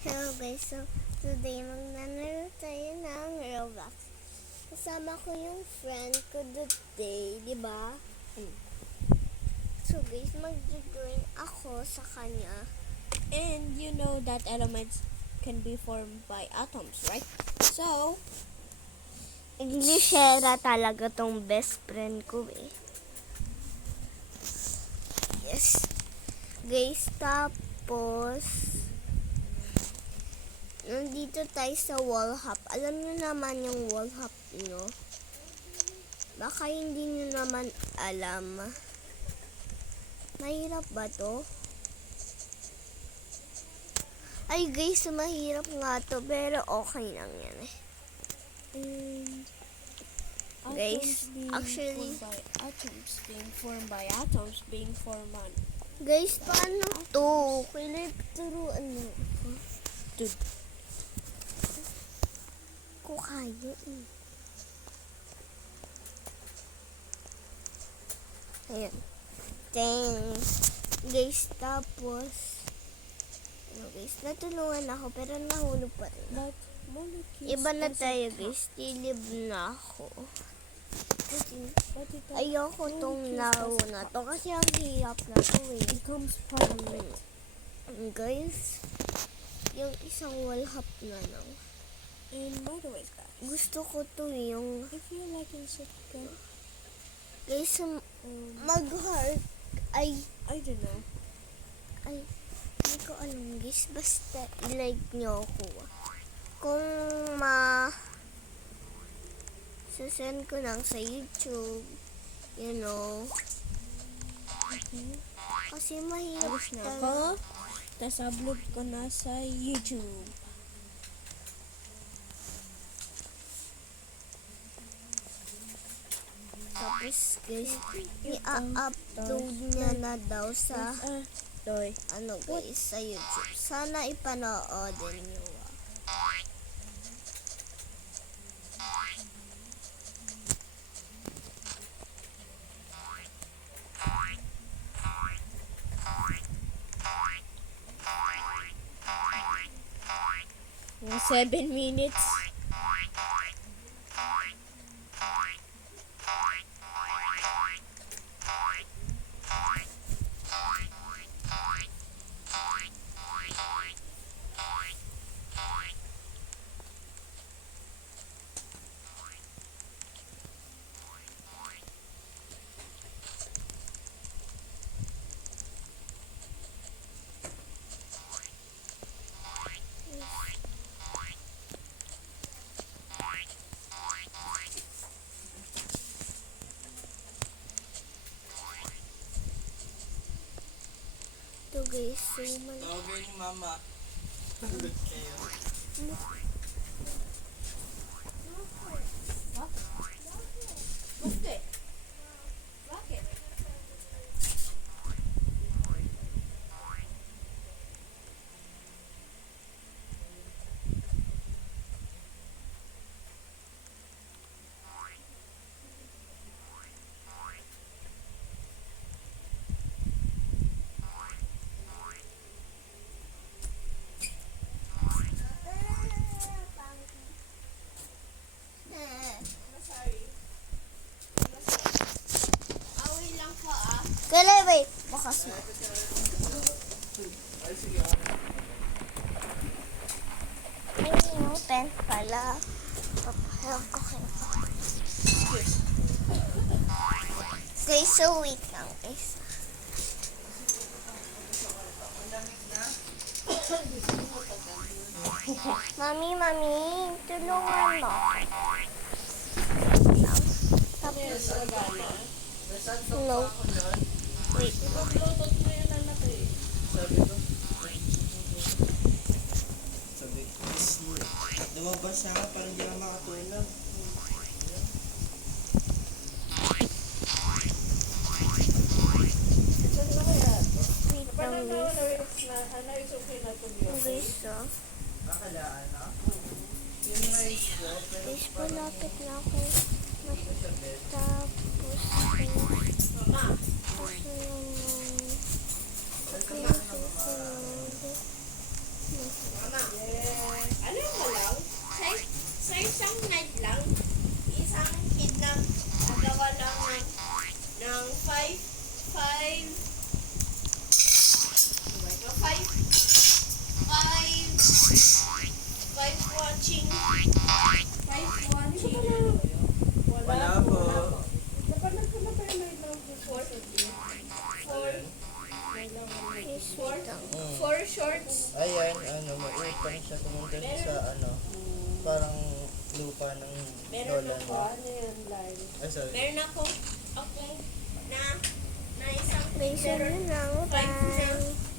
Hello guys, so today magnanaro tayo ng Roblox. Kasama ko yung friend ko today, di ba? So guys, mag-join ako sa kanya. And you know that elements can be formed by atoms, right? So, Englishera talaga tong best friend ko eh. Yes. Guys, tapos nandito tayo sa wall hop. Alam nyo naman yung wall hop nyo? Baka hindi nyo naman alam. Mahirap ba to? Ay guys, mahirap nga to. Pero okay lang yan eh. and Guys, atoms being actually- formed by atoms being formed by atoms being formed on. Guys, paano to? Kailan turuan mo ako? Dude, Ko kaya eh. Ayan. Thanks. Guys, tapos guys, natulungan ako pero nahulog pa rin. but molecules Iba na doesn't tayo have- guys. Tilib na ako. but it Ayoko tong laro na to kasi ang hirap na to eh. becomes part of it. Guys, yung isang wall hop na lang. And by the way, guys, Gusto ko to yung if you like insect, guys, mag-heart. Ay, I don't know. hindi ko alam guys. Basta i-like nyo ako. Kung sasend ko lang sa YouTube, you know. Kasi mahirap Alis na talaga. ako. Tapos upload ko na sa YouTube. Tapos guys, i-upload niya na daw sa Toy. ano guys, sa YouTube. Sana ipanoodin nyo. Mga 7 minutes. Ito guys, so Tawagin ni Mama. Bakit? Bakit? Kailan wait, bukas mo. Ay, yung pen pala. Papahirap ko kayo. Guys, so wait lang guys. Mami, tulungan mo. Tapos, no. Wait. Sabi ko, lumabas na ka parang di ka makatulog. Wait lang guys. Guys, so. Nakalaan na. Yung rice ko, pero Guys, palapit na ako. Tapos, susunod. Mama. Alam mo lang, sa isang night lang, isang kid na nagawa lang ng 5 watching. Wala po. Four shorts. Ayan, mautang siya pumunta sa parang lupa ng Meron lola ako. niya. Ay, sorry. Meron akong na isang May meron sunod lang. five na Bye.